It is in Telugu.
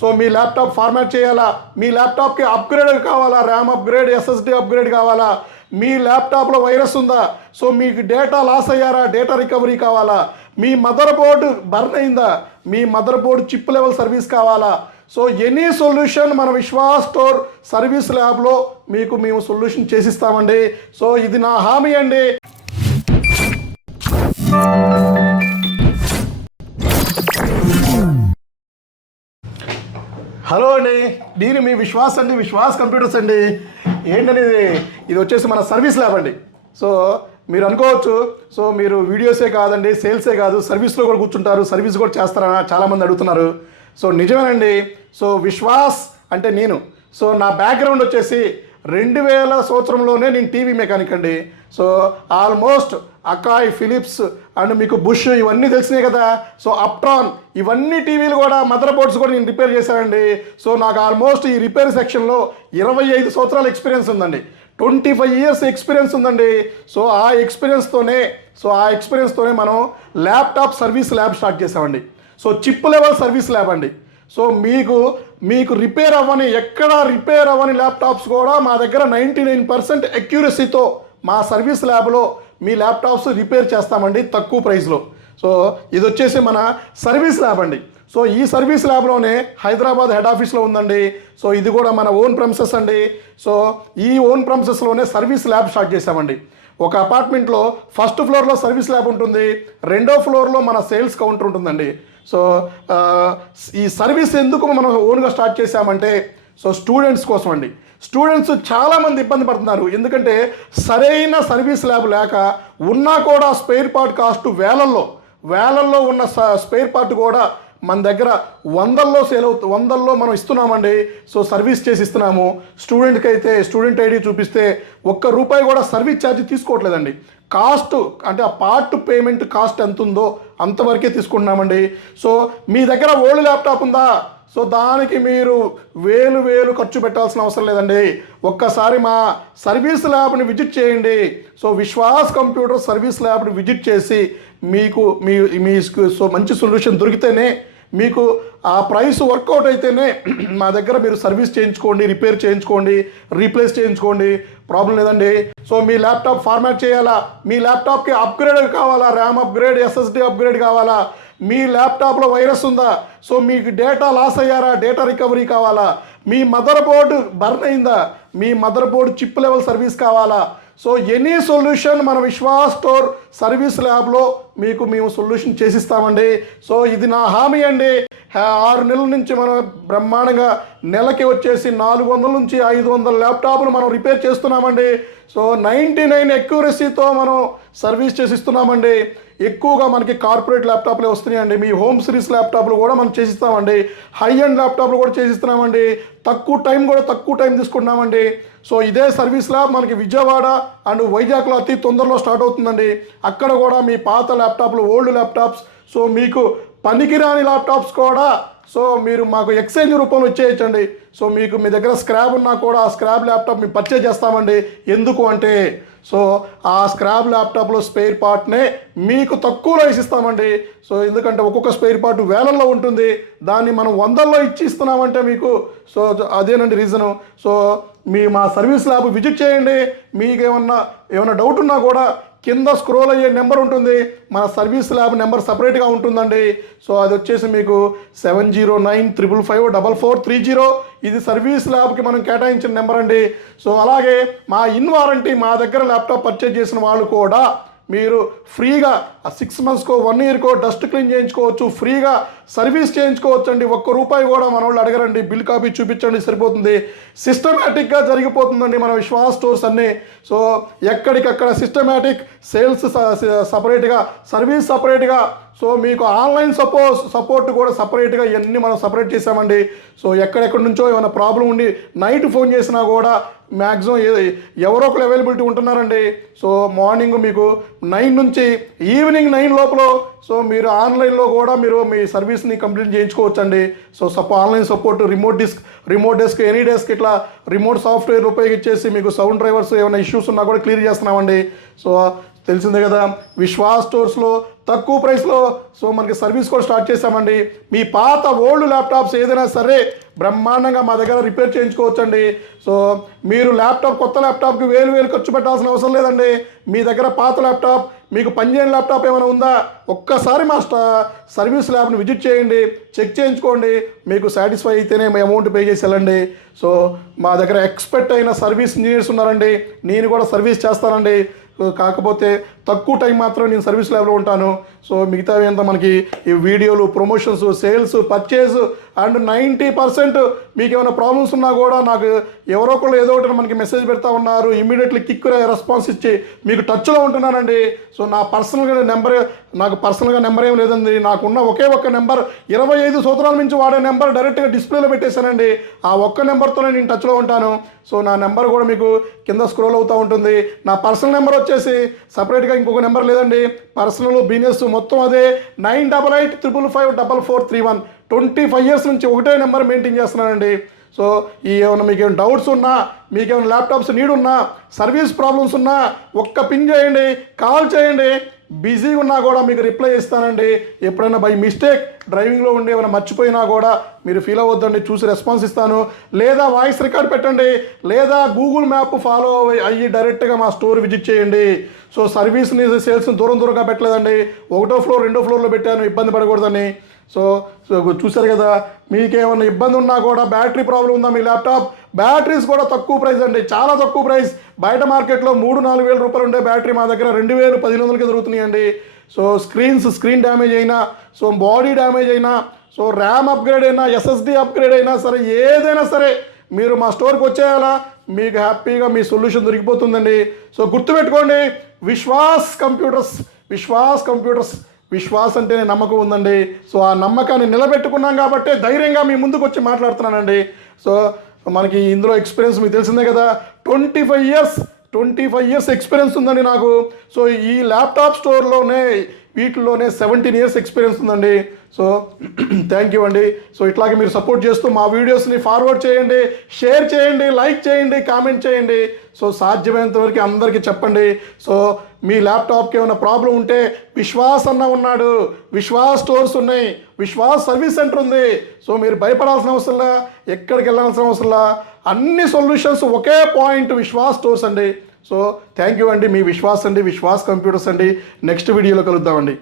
సో మీ ల్యాప్టాప్ ఫార్మాట్ చేయాలా, మీ ల్యాప్టాప్కి అప్గ్రేడ్ కావాలా, ర్యామ్ అప్గ్రేడ్, ఎస్ఎస్డి అప్గ్రేడ్ కావాలా, మీ ల్యాప్టాప్లో వైరస్ ఉందా, సో మీకు డేటా లాస్ అయ్యారా, డేటా రికవరీ కావాలా, మీ మదర్ బోర్డు బర్న్ అయిందా, మీ mother board chip level service కావాలా, సో ఎనీ సొల్యూషన్ మన విశ్వాస్ స్టోర్ సర్వీస్ ల్యాబ్లో మీకు మేము సొల్యూషన్ చేసిస్తామండి. సో ఇది నా హామీ అండి. హలో అండి, నేను మీ విశ్వాస్ అండి, విశ్వాస్ కంప్యూటర్స్ అండి. ఏంటండి ఇది వచ్చేసి మన సర్వీస్ ల్యాబ్ అండి. సో మీరు అనుకోవచ్చు, సో మీరు వీడియోసే కాదండి, సేల్సే కాదు, సర్వీస్లో కూడా కూర్చుంటారు, సర్వీస్ కూడా చేస్తారా చాలామంది అడుగుతున్నారు. సో నిజమేనండి. సో విశ్వాస్ అంటే నేను, సో నా బ్యాక్గ్రౌండ్ వచ్చేసి 2000 సంవత్సరంలోనే నేను టీవీ మెకానిక్ అండి. So almost Akai, Philips and మీకు బుష్ ఇవన్నీ తెలిసినాయి కదా. సో అప్ట్రాన్ ఇవన్నీ టీవీలు కూడా, మదర్ బోర్డ్స్ కూడా నేను రిపేర్ చేశానండి. సో నాకు ఆల్మోస్ట్ ఈ రిపేర్ సెక్షన్లో 25 సంవత్సరాల ఎక్స్పీరియన్స్ ఉందండి. 25 ఇయర్స్ ఎక్స్పీరియన్స్ ఉందండి. సో ఆ ఎక్స్పీరియన్స్తోనే మనం ల్యాప్టాప్ సర్వీస్ ల్యాబ్ స్టార్ట్ చేసామండి. So chip level service lab అండి. సో మీకు రిపేర్ అవ్వని, ఎక్కడ రిపేర్ అవ్వని ల్యాప్టాప్స్ కూడా మా దగ్గర 99% అక్యూరసీతో మా సర్వీస్ ల్యాబ్లో మీ ల్యాప్టాప్స్ రిపేర్ చేస్తామండి తక్కువ ప్రైస్లో. సో ఇది వచ్చేసి మన సర్వీస్ ల్యాబ్ అండి. సో ఈ సర్వీస్ ల్యాబ్లోనే హైదరాబాద్ హెడ్ ఆఫీస్లో ఉందండి. సో ఇది కూడా మన ఓన్ ప్రెమిసెస్ అండి. సో ఈ ఓన్ ప్రెమిసెస్లోనే సర్వీస్ ల్యాబ్ స్టార్ట్ చేసామండి. ఒక అపార్ట్మెంట్లో ఫస్ట్ ఫ్లోర్లో సర్వీస్ ల్యాబ్ ఉంటుంది, రెండో ఫ్లోర్లో మన సేల్స్ కౌంటర్ ఉంటుందండి. సో ఈ సర్వీస్ ఎందుకు మనం ఓన్గా స్టార్ట్ చేసామంటే, సో స్టూడెంట్స్ కోసం అండి. స్టూడెంట్స్ చాలామంది ఇబ్బంది పడుతున్నారు, ఎందుకంటే సరైన సర్వీస్ ల్యాబ్ లేక, ఉన్నా కూడా స్పేర్ పార్ట్ కాస్ట్ వేలల్లో ఉన్న స్పేర్ పార్ట్ కూడా మన దగ్గర వందల్లో మనం ఇస్తున్నామండి. సో సర్వీస్ చేసి ఇస్తున్నాము. స్టూడెంట్కి అయితే స్టూడెంట్ ఐడి చూపిస్తే ₹1 కూడా సర్వీస్ ఛార్జ్ తీసుకోవట్లేదండి. కాస్ట్ అంటే ఆ పార్ట్ పేమెంట్ కాస్ట్ ఎంత ఉందో అంతవరకే తీసుకుంటున్నామండి. సో మీ దగ్గర ఓల్డ్ ల్యాప్టాప్ ఉందా, సో దానికి మీరు వేలు ఖర్చు పెట్టాల్సిన అవసరం లేదండి. ఒక్కసారి మా సర్వీస్ ల్యాబ్ని విజిట్ చేయండి. సో విశ్వాస్ కంప్యూటర్ సర్వీస్ ల్యాబ్ని విజిట్ చేసి మీకు మీ సో మంచి సొల్యూషన్ దొరికితేనే, మీకు ఆ ప్రైస్ వర్కౌట్ అయితేనే మా దగ్గర మీరు సర్వీస్ చేయించుకోండి, రిపేర్ చేయించుకోండి, రీప్లేస్ చేయించుకోండి, ప్రాబ్లం లేదండి. సో మీ ల్యాప్టాప్ ఫార్మాట్ చేయాలా, మీ ల్యాప్టాప్కి అప్గ్రేడ్ కావాలా, ర్యామ్ అప్గ్రేడ్, ఎస్ఎస్డి అప్గ్రేడ్ కావాలా, మీ ల్యాప్టాప్లో వైరస్ ఉందా, సో మీకు డేటా లాస్ అయ్యారా, డేటా రికవరీ కావాలా, మీ మదర్ బోర్డు బర్న్ అయిందా, మీ mother board chip level service కావాలా, సో ఎనీ సొల్యూషన్ మన విశ్వాస్ స్టోర్ సర్వీస్ ల్యాబ్లో మీకు మేము సొల్యూషన్ చేసిస్తామండి. సో ఇది నా హామీ అండి. 6 నెలల నుంచి మనం బ్రహ్మాండంగా నెలకి వచ్చేసి 400 నుంచి 500 ల్యాప్టాప్లు మనం రిపేర్ చేస్తున్నామండి. సో 99 అక్యూరసీతో మనం సర్వీస్ చేసిస్తున్నామండి. ఎక్కువగా మనకి కార్పొరేట్ ల్యాప్టాప్లే వస్తున్నాయండి. మీ హోమ్ సిరీస్ ల్యాప్టాప్లు కూడా మనం చేసిస్తామండి. హై అండ్ ల్యాప్టాప్లు కూడా చేసిస్తున్నామండి. తక్కువ టైం తీసుకుంటున్నామండి. సో ఇదే సర్వీస్ ల్యాబ్ మనకి విజయవాడ అండ్ వైజాగ్లో అతి తొందరలో స్టార్ట్ అవుతుందండి. అక్కడ కూడా మీ పాత ల్యాప్టాప్లు, ఓల్డ్ ల్యాప్టాప్స్, సో మీకు పనికిరాని ల్యాప్టాప్స్ కూడా సో మీరు మాకు ఎక్స్చేంజ్ రూపంలో ఇచ్చేయచ్చండి. సో మీకు మీ దగ్గర స్క్రాప్ ఉన్నా కూడా ఆ స్క్రాప్ ల్యాప్టాప్ మేము పర్చేజ్ చేస్తామండి. ఎందుకు అంటే, సో ఆ స్క్రాప్ ల్యాప్టాప్లో స్పేర్ పార్ట్నే మీకు తక్కువలో ఇస్తామండి. సో ఎందుకంటే ఒక్కొక్క స్పేర్ పార్ట్ వేలల్లో ఉంటుంది, దాన్ని మనం 100లో ఇస్తున్నామంటే మీకు, సో అదేనండి రీజను. సో మా సర్వీస్ ల్యాబ్ విజిట్ చేయండి. మీకు ఏమన్నా డౌట్ ఉన్నా కూడా కింద స్క్రోల్ అయ్యే నెంబర్ ఉంటుంది, మన సర్వీస్ ల్యాబ్ నెంబర్ సపరేట్గా ఉంటుందండి. సో అది వచ్చేసి మీకు 7095554430. ఇది సర్వీస్ ల్యాబ్కి మనం కేటాయించిన నెంబర్ అండి. సో అలాగే మా ఇన్ వారంటీ, మా దగ్గర ల్యాప్టాప్ పర్చేజ్ చేసిన వాళ్ళు కూడా మీరు ఫ్రీగా 6 మంత్స్కో 1 ఇయర్కో డస్ట్ క్లీన్ చేయించుకోవచ్చు, ఫ్రీగా సర్వీస్ చేయించుకోవచ్చు అండి. ₹1 కూడా మన వాళ్ళు అడగరండి. బిల్ కాపీ చూపించండి, సరిపోతుంది. సిస్టమేటిక్గా జరిగిపోతుందండి మన విశ్వాస్ స్టోర్స్ అన్నీ. సో ఎక్కడికక్కడ సిస్టమేటిక్, సేల్స్ సపరేట్గా, సర్వీస్ సపరేట్గా, సో మీకు ఆన్లైన్ సపోర్ట్ కూడా సపరేట్గా, ఇవన్నీ మనం సపరేట్ చేసామండి. సో ఎక్కడెక్కడి నుంచో ఏమైనా ప్రాబ్లం ఉండి నైట్ ఫోన్ చేసినా కూడా మ్యాక్సిమం ఎవరో ఒకరు అవైలబిలిటీ ఉంటున్నారండి. సో మార్నింగ్ మీకు 9 నుంచి ఈవినింగ్ 9 లోపల సో మీరు ఆన్లైన్లో కూడా మీరు మీ సర్వీస్ని కంప్లీట్ చేయించుకోవచ్చండి. So online support, remote desk, AnyDesk, ఇట్లా రిమోట్ సాఫ్ట్వేర్ ఉపయోగించేసి మీకు సౌండ్ డ్రైవర్స్ ఏమైనా ఇష్యూస్ ఉన్నా కూడా క్లియర్ చేస్తున్నామండి. సో తెలిసిందే కదా, విశ్వాస్ స్టోర్స్లో తక్కువ ప్రైస్లో సో మనకి సర్వీస్ కూడా స్టార్ట్ చేసామండి. మీ పాత ఓల్డ్ ల్యాప్టాప్స్ ఏదైనా సరే బ్రహ్మాండంగా మా దగ్గర రిపేర్ చేయించుకోవచ్చండి. సో మీరు కొత్త ల్యాప్టాప్కి వేలు ఖర్చు పెట్టాల్సిన అవసరం లేదండి. మీ దగ్గర పాత ల్యాప్టాప్, మీకు పనిచేయని ల్యాప్టాప్ ఏమైనా ఉందా, ఒక్కసారి మా సర్వీస్ ల్యాబ్ని విజిట్ చేయండి, చెక్ చేయించుకోండి. మీకు సాటిస్ఫై అయితేనే మీ అమౌంట్ పే చేసి వెళ్ళండి. సో మా దగ్గర ఎక్స్పర్ట్ అయిన సర్వీస్ ఇంజనీర్స్ ఉన్నారండి. నేను కూడా సర్వీస్ చేస్తానండి. కాకపోతే తక్కువ టైం మాత్రం నేను సర్వీస్ ల్యాబ్లో ఉంటాను. సో మిగతా అంతా మనకి ఈ వీడియోలు, ప్రమోషన్స్, సేల్స్, పర్చేజ్ అండ్ 90% మీకు ఏమైనా ప్రాబ్లమ్స్ ఉన్నా కూడా నాకు ఎవరో ఒకళ్ళు ఏదో ఒకటి మనకి మెసేజ్ పెడతా ఉన్నారు. ఇమీడియట్లీ క్విక్ రెస్పాన్స్ ఇచ్చి మీకు టచ్లో ఉంటున్నానండి. సో నాకు పర్సనల్గా నెంబర్ ఏం లేదండి. నాకున్న ఒకే ఒక్క నెంబర్ 25 సంవత్సరాల నుంచి వాడే నెంబర్ డైరెక్ట్గా డిస్ప్లేలో పెట్టేశానండి. ఆ ఒక్క నెంబర్తోనే నేను టచ్లో ఉంటాను. సో నా నెంబర్ కూడా మీకు కింద స్క్రోల్ అవుతూ ఉంటుంది. నా పర్సనల్ నెంబర్ వచ్చేసి సపరేట్గా ఇంకొక నెంబర్ లేదండి. పర్సనల్, బిజినెస్ మొత్తం అదే 9885554431. 25 years నుంచి ఒకటే నెంబర్ మెయింటైన్ చేస్తున్నానండి. సో ఏమైనా మీకు ఏమైనా డౌట్స్ ఉన్నా, మీకు ఏమైనా ల్యాప్టాప్స్ నీడ్ ఉన్నా, సర్వీస్ ప్రాబ్లమ్స్ ఉన్నా ఒక్క పిన్ చేయండి, కాల్ చేయండి. బిజీగా ఉన్నా కూడా మీకు రిప్లై ఇస్తానండి. ఎప్పుడైనా బై మిస్టేక్ డ్రైవింగ్లో ఉండి ఏమైనా మర్చిపోయినా కూడా మీరు ఫీల్ అవ్వద్దండి, చూసి రెస్పాన్స్ ఇస్తాను. లేదా వాయిస్ రికార్డ్ పెట్టండి, లేదా గూగుల్ మ్యాప్ ఫాలో అయ్యి డైరెక్ట్గా మా స్టోర్ విజిట్ చేయండి. సో సర్వీస్ని, సేల్స్ని దూరంగా పెట్టలేదండి. 1వ ఫ్లోర్ 2వ ఫ్లోర్లో పెట్టాను, ఇబ్బంది పడకూడదని. సో చూసారు కదా, మీకేమైనా ఇబ్బంది ఉన్నా కూడా, బ్యాటరీ ప్రాబ్లం ఉందా మీ ల్యాప్టాప్, బ్యాటరీస్ కూడా తక్కువ ప్రైస్ అండి, చాలా తక్కువ ప్రైస్. బయట మార్కెట్లో 3-4 వేల రూపాయలు ఉండే బ్యాటరీ మా దగ్గర 2,000-1,500కి దొరుకుతున్నాయండి. సో స్క్రీన్ డ్యామేజ్ అయినా, సో బాడీ డ్యామేజ్ అయినా, సో ర్యామ్ అప్గ్రేడ్ అయినా, ఎస్ఎస్డి అప్గ్రేడ్ అయినా సరే, ఏదైనా సరే మీరు మా స్టోర్కి వచ్చేయాలా, మీకు హ్యాపీగా మీ సొల్యూషన్ దొరికిపోతుందండి. సో గుర్తుపెట్టుకోండి, విశ్వాస్ కంప్యూటర్స్ విశ్వాస్ అంటేనే నమ్మకం ఉందండి. సో ఆ నమ్మకాన్ని నిలబెట్టుకున్నాం కాబట్టి ధైర్యంగా మీ ముందుకు వచ్చి మాట్లాడుతున్నానండి. సో మనకి ఇందులో ఎక్స్పీరియన్స్ మీకు తెలిసిందే కదా, 25 years ఎక్స్పీరియన్స్ ఉందండి నాకు. సో ఈ ల్యాప్టాప్ స్టోర్లోనే వీటిల్లోనే 17 years ఎక్స్పీరియన్స్ ఉందండి. సో థ్యాంక్ యూ అండి. సో ఇట్లాగే మీరు సపోర్ట్ చేస్తూ మా వీడియోస్ని ఫార్వర్డ్ చేయండి, షేర్ చేయండి, లైక్ చేయండి, కామెంట్ చేయండి. సో సాధ్యమైనంత వరకు అందరికీ చెప్పండి. సో మీ ల్యాప్టాప్కి ఏమైనా ప్రాబ్లం ఉంటే విశ్వాస్ అన్న ఉన్నాడు, విశ్వాస్ స్టోర్స్ ఉన్నాయి, విశ్వాస్ సర్వీస్ సెంటర్ ఉంది. సో మీరు భయపడాల్సిన అవసరంలా, ఎక్కడికి వెళ్ళాల్సిన అవసరంలా, అన్ని సొల్యూషన్స్ ఒకే పాయింట్, విశ్వాస్ స్టోర్స్ అండి. సో థ్యాంక్ యూ అండి. మీ విశ్వాస్ కంప్యూటర్స్ అండి. నెక్స్ట్ వీడియోలో కలుద్దామండి.